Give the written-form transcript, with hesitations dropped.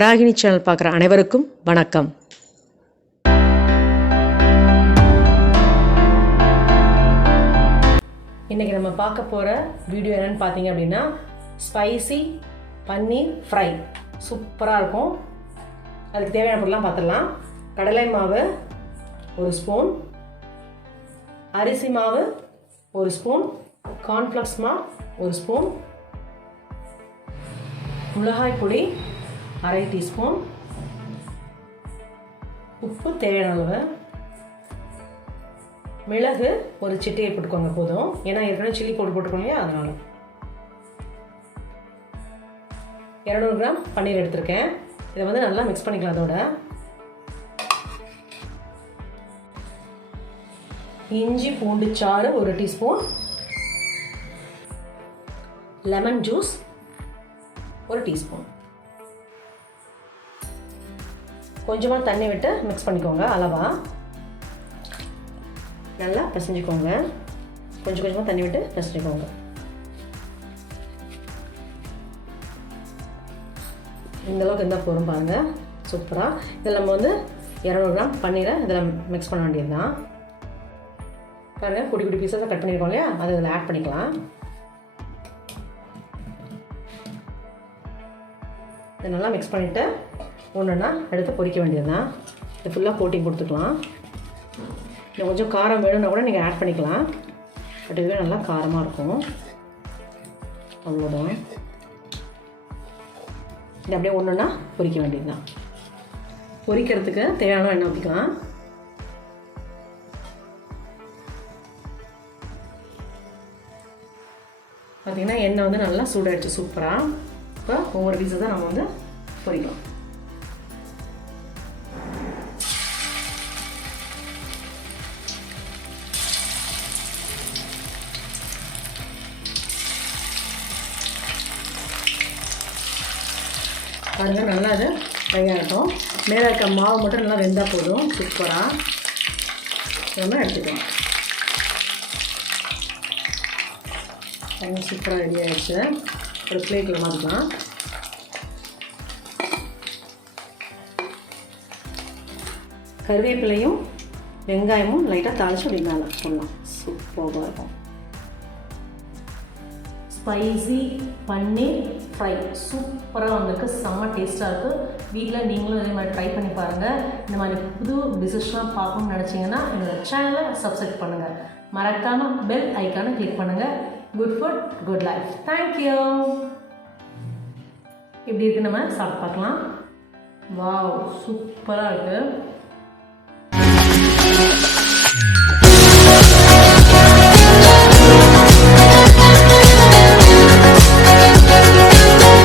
Varahini channel பார்க்குற அனைவருக்கும் வணக்கம். இன்றைக்கி நம்ம பார்க்க போகிற வீடியோ என்னென்னு பார்த்தீங்க அப்படின்னா, ஸ்பைசி பன்னீர் ஃப்ரை சூப்பராக இருக்கும். அதுக்கு தேவையான பொருள்லாம் பார்த்துடலாம். கடலை மாவு 1 ஸ்பூன், அரிசி மாவு 1 ஸ்பூன், கார்ன்ஃப்ளக்ஸ் மாவு 1 ஸ்பூன், மிளகாய் பொடி 1/2 டீஸ்பூன், உப்பு தேவையான அளவு, மிளகு ஒரு சிட்டியை போட்டுக்கோங்க போதும், ஏன்னா ஏற்கனவே சில்லி பவுடர் போட்டுக்கோங்க இல்லையா, அதனால 200 கிராம் பன்னீர் எடுத்திருக்கேன். இதை வந்து நல்லா மிக்ஸ் பண்ணிக்கலாம். அதோட இஞ்சி பூண்டு சாறு 1 டீஸ்பூன், லெமன் ஜூஸ் 1 டீஸ்பூன், கொஞ்சமாக தண்ணி விட்டு மிக்ஸ் பண்ணிக்கோங்க. அளவா நல்லா பிசைஞ்சிக்கோங்க. கொஞ்சம் கொஞ்சமாக தண்ணி விட்டு பிசைஞ்சிக்கோங்க. இந்தளவுக்கு இருந்தால் போதும். பாருங்கள், சூப்பராக. இதில் நம்ம வந்து 200 கிராம் பன்னீரை இதில் மிக்ஸ் பண்ண வேண்டியது தான். பாருங்கள், குட்டி குட்டி பீஸஸாக கட் பண்ணியிருக்கோம் இல்லையா, அதை இதில் ஆட் பண்ணிக்கலாம். இதை நல்லா மிக்ஸ் பண்ணிவிட்டு ஒன்றுன்னா எடுத்து பொரிக்க வேண்டியது தான். இது ஃபுல்லாக கோட்டிங் கொடுத்துக்கலாம். இது கொஞ்சம் காரம் வேணும்னா கூட நீங்கள் ஆட் பண்ணிக்கலாம். பட் இதுவே நல்லா காரமாக இருக்கும். அவ்வளோதான். இது அப்படியே ஒன்றுன்னா பொரிக்க வேண்டியது தான். பொரிக்கிறதுக்கு தேவையான எண்ணெய் ஊற்றிக்கலாம். பார்த்திங்கன்னா எண்ணெய் வந்து நல்லா சூடாகிடுச்சு சூப்பராக. இப்போ ஒவ்வொரு பீஸை தான் நம்ம வந்து பொரிக்கலாம். பாருங்கள், நல்லா அது ஃப்ரை ஆகட்டும். மேலே இருக்க மாவு மட்டும் நல்லா வெந்தால் போதும். சூப்பராக நம்ம எடுத்துக்கலாம். சூப்பராக ரெடி ஆகிடுச்சு. ஒரு பிளேட்டில் மாற்றிக்கலாம். கருவேப்பிலையும் வெங்காயமும் லைட்டாக தாளித்து அப்படி மேலே போடலாம். சூப்பராக இருக்கும். ஸ்பைசி பன்னீர் ஃப்ரை சூப்பராக வந்திருக்கு. செம்ம டேஸ்ட்டாக இருக்குது. வீட்டில் நீங்களும் இதே மாதிரி ட்ரை பண்ணி பாருங்கள். இந்த மாதிரி புது டிஷ்ஷஸ்லாம் பார்க்கணும்னு நினச்சிங்கன்னா என்னோடய சேனலை சப்ஸ்கிரைப் பண்ணுங்கள். மறக்காமல் பெல் ஐக்கானை கிளிக் பண்ணுங்கள். Good food good life. Thank you. இப்படி இருக்குது, நம்ம சாப்பிட்டு பார்க்கலாம். வாவ், சூப்பராக இருக்குது.